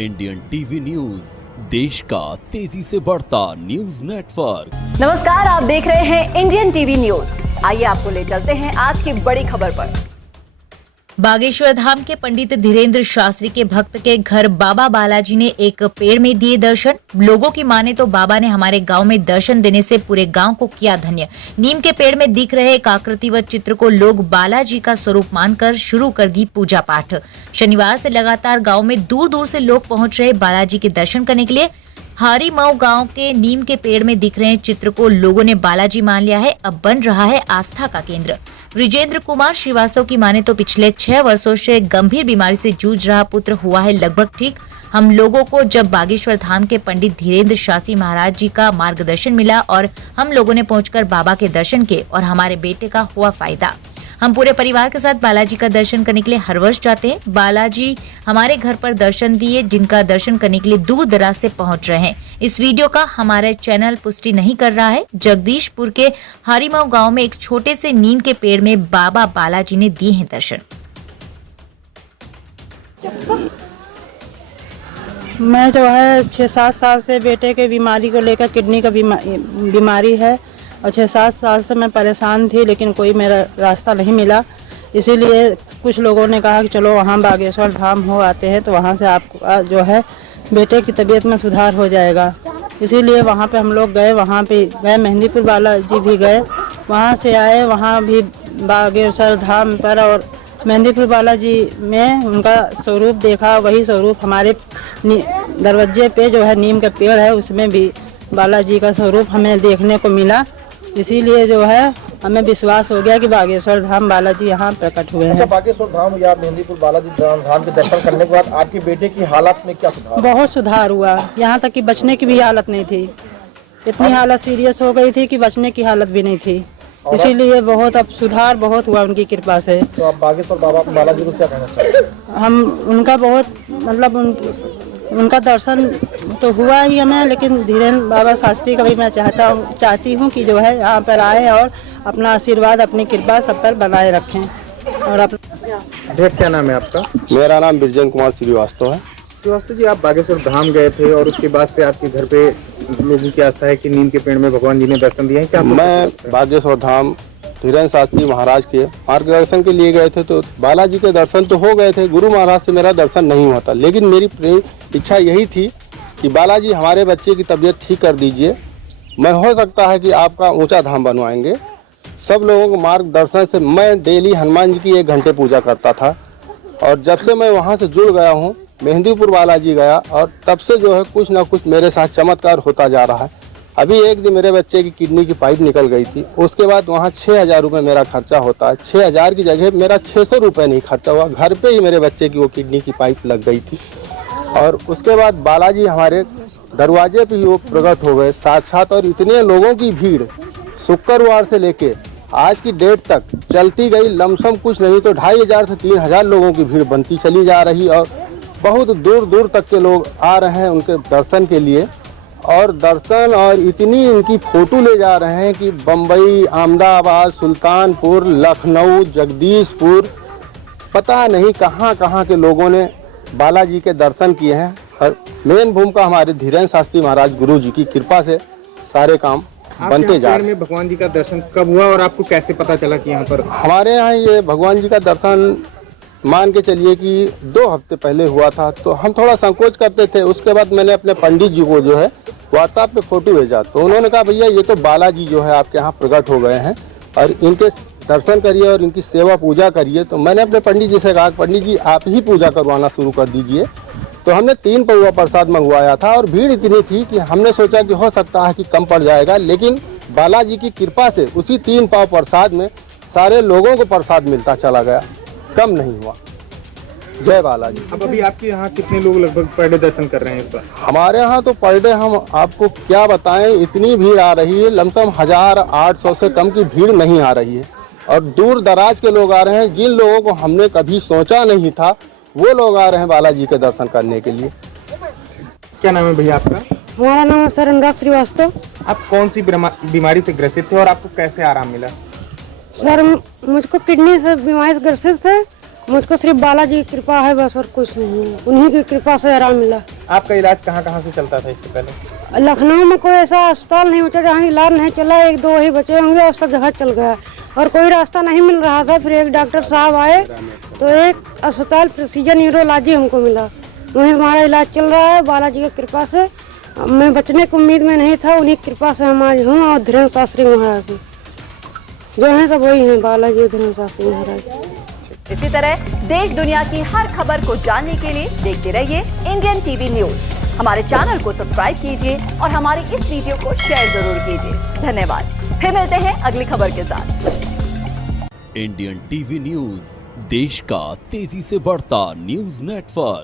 Indian TV news, देश का तेजी से बढ़ता न्यूज नेटवर्क। नमस्कार, आप देख रहे हैं इंडियन टीवी न्यूज। आइए आपको ले चलते हैं आज की बड़ी खबर पर। बागेश्वर धाम के पंडित धीरेन्द्र शास्त्री के भक्त के घर बाबा बालाजी ने एक पेड़ में दिए दर्शन। लोगों की माने तो बाबा ने हमारे गांव में दर्शन देने से पूरे गांव को किया धन्य। नीम के पेड़ में दिख रहे एक आकृतिवत चित्र को लोग बालाजी का स्वरूप मानकर शुरू कर दी पूजा पाठ। शनिवार से लगातार गाँव में दूर दूर से लोग पहुँच रहे बालाजी के दर्शन करने के लिए। हारीमऊ गांव के नीम के पेड़ में दिख रहे चित्र को लोगों ने बालाजी मान लिया है। अब बन रहा है आस्था का केंद्र। विजेंद्र कुमार श्रीवास्तव की माने तो पिछले 6 वर्षों से गंभीर बीमारी से जूझ रहा पुत्र हुआ है लगभग ठीक। हम लोगों को जब बागेश्वर धाम के पंडित धीरेन्द्र शास्त्री महाराज जी का मार्गदर्शन मिला और हम लोगों ने पहुंचकर बाबा के दर्शन किए और हमारे बेटे का हुआ फायदा। हम पूरे परिवार के साथ बालाजी का दर्शन करने के लिए हर वर्ष जाते हैं। बालाजी हमारे घर पर दर्शन दिए, जिनका दर्शन करने के लिए दूर दराज से पहुंच रहे हैं। इस वीडियो का हमारा चैनल पुष्टि नहीं कर रहा है। जगदीशपुर के हारीमऊ गांव में एक छोटे से नीम के पेड़ में बाबा बालाजी ने दिए हैं दर्शन। मैं जो है 6-7 साल से बेटे के बीमारी को लेकर, किडनी का बीमारी है और 6-7 साल से मैं परेशान थी, लेकिन कोई मेरा रास्ता नहीं मिला। इसीलिए कुछ लोगों ने कहा कि चलो वहाँ बागेश्वर धाम हो आते हैं, तो वहाँ से आपको जो है बेटे की तबीयत में सुधार हो जाएगा। इसीलिए वहाँ पे हम लोग गए, वहाँ पे गए, मेहंदीपुर बालाजी भी गए, वहाँ से आए, वहाँ भी बागेश्वर धाम पर और मेहंदीपुर बालाजी में उनका स्वरूप देखा। वही स्वरूप हमारे दरवाजे पे जो है नीम का पेड़ है, उसमें भी बालाजी का स्वरूप हमें देखने को मिला। इसीलिए जो है हमें विश्वास हो गया कि बागेश्वर धाम बालाजी यहाँ प्रकट हुए हैं। अच्छा, बागेश्वर धाम या मेहंदीपुर बालाजी धाम के दर्शन करने के बाद आपके बेटे की हालत में क्या सुधार? बहुत सुधार हुआ, यहाँ तक कि बचने की भी हालत नहीं थी। इतनी हालत सीरियस हो गई थी कि बचने की हालत भी नहीं थी। इसीलिए बहुत अब सुधार बहुत हुआ उनकी कृपा से। तो आप बागेश्वर बालाजी को क्या कहना चाहते हैं? हम उनका बहुत मतलब उनका दर्शन तो हुआ ही हमें, लेकिन धीरेन्द्र बाबा शास्त्री का भी मैं चाहती हूँ कि जो है यहाँ पर आए और अपना आशीर्वाद, अपनी कृपा सब पर बनाए रखें। और क्या नाम है आपका? मेरा नाम विजेंद्र कुमार श्रीवास्तव है। श्रीवास्तव जी, आप बागेश्वर धाम गए थे और उसके बाद से आपके घर पे लोगों की आस्था है कि नीम के पेड़ में भगवान जी ने दर्शन दिए हैं। क्या मैं बागेश्वर धाम धीरेन्द्र शास्त्री महाराज के मार्गदर्शन के लिए गए थे, तो बालाजी के दर्शन तो हो गए थे। गुरु महाराज से मेरा दर्शन नहीं हुआ था, लेकिन मेरी इच्छा यही थी कि बालाजी हमारे बच्चे की तबीयत ठीक कर दीजिए। मैं हो सकता है कि आपका ऊंचा धाम बनवाएंगे। सब लोगों को मार्गदर्शन से मैं डेली हनुमान जी की 1 घंटे पूजा करता था, और जब से मैं वहाँ से जुड़ गया हूँ, मेहंदीपुर बालाजी गया, और तब से जो है कुछ ना कुछ मेरे साथ चमत्कार होता जा रहा है। अभी एक दिन मेरे बच्चे की किडनी की पाइप निकल गई थी, उसके बाद वहाँ 6,000 रुपये मेरा खर्चा होता है। 6,000 की जगह मेरा 600 रुपये नहीं खर्चा हुआ, घर पे ही मेरे बच्चे की वो किडनी की पाइप लग गई थी। और उसके बाद बालाजी हमारे दरवाजे पे ही वो प्रकट हो गए साक्षात, और इतने लोगों की भीड़ शुक्रवार से लेके आज की डेट तक चलती गई। लमसम कुछ नहीं तो 2,500 से 3,000 लोगों की भीड़ बनती चली जा रही, और बहुत दूर दूर तक के लोग आ रहे हैं उनके दर्शन के लिए। और दर्शन और इतनी इनकी फोटो ले जा रहे हैं कि बम्बई, अहमदाबाद, सुल्तानपुर, लखनऊ, जगदीशपुर, पता नहीं कहाँ कहाँ के लोगों ने बालाजी के दर्शन किए हैं। और मेन भूमिका हमारे धीरेन्द्र शास्त्री महाराज गुरु जी की कृपा से सारे काम बनते जा रहे हैं। भगवान जी का दर्शन कब हुआ और आपको कैसे पता चला कि यहाँ पर? हमारे यहाँ ये भगवान जी का दर्शन मान के चलिए कि 2 हफ्ते पहले हुआ था, तो हम थोड़ा संकोच करते थे। उसके बाद मैंने अपने पंडित जी को जो है व्हाट्सएप पे फोटो भेजा, तो उन्होंने कहा भैया ये तो बालाजी जो है आपके यहाँ प्रकट हो गए हैं और इनके दर्शन करिए और इनकी सेवा पूजा करिए। तो मैंने अपने पंडित जी से कहा पंडित जी आप ही पूजा करवाना शुरू कर दीजिए। तो हमने 3 पौवा प्रसाद मंगवाया था, और भीड़ इतनी थी कि हमने सोचा कि हो सकता है कि कम पड़ जाएगा, लेकिन बालाजी की कृपा से उसी 3 पाव प्रसाद में सारे लोगों को प्रसाद मिलता चला गया, कम नहीं हुआ। जय बालाजी। अब अभी आपके यहाँ कितने लोग लगभग पर डे दर्शन कर रहे हैं इस बार? हमारे यहाँ तो पर डे हम आपको क्या बताएं, इतनी भीड़ आ रही है, लमसम 1,800 से कम की भीड़ नहीं आ रही है। और दूर दराज के लोग आ रहे हैं, जिन लोगों को हमने कभी सोचा नहीं था वो लोग आ रहे हैं बालाजी के दर्शन करने के लिए। क्या नाम है भैया आपका? हमारा नाम सर अनुराग श्रीवास्तव। आप कौन सी बीमारी से ग्रसित थे और आपको कैसे आराम मिला? सर मुझको किडनी से बीमारी से ग्रसित है। मुझको सिर्फ बालाजी की कृपा है बस, और कुछ नहीं है। उन्हीं की कृपा से आराम मिला। आपका इलाज कहाँ कहाँ से चलता था इससे पहले? लखनऊ में कोई ऐसा अस्पताल नहीं बचा जहाँ इलाज नहीं चला, एक दो ही बचे होंगे और सब जगह चल गया, और कोई रास्ता नहीं मिल रहा था। फिर एक डॉक्टर साहब आए तो एक अस्पताल प्रेसिजन न्यूरोलॉजी हमको मिला, वहीं हमारा इलाज चल रहा है बालाजी की कृपा से। मैं बचने की उम्मीद में नहीं था, उन्हीं की कृपा से हम आज हूँ। और धीरेन्द्र शास्त्री महाराज जो हैं सब वही हैं, बालाजी धीरेन्द्र शास्त्री महाराज। इसी तरह देश दुनिया की हर खबर को जानने के लिए देखते रहिए इंडियन टीवी न्यूज। हमारे चैनल को सब्सक्राइब कीजिए और हमारी इस वीडियो को शेयर जरूर कीजिए। धन्यवाद। फिर मिलते हैं अगली खबर के साथ। इंडियन टीवी न्यूज, देश का तेजी से बढ़ता न्यूज नेटवर्क।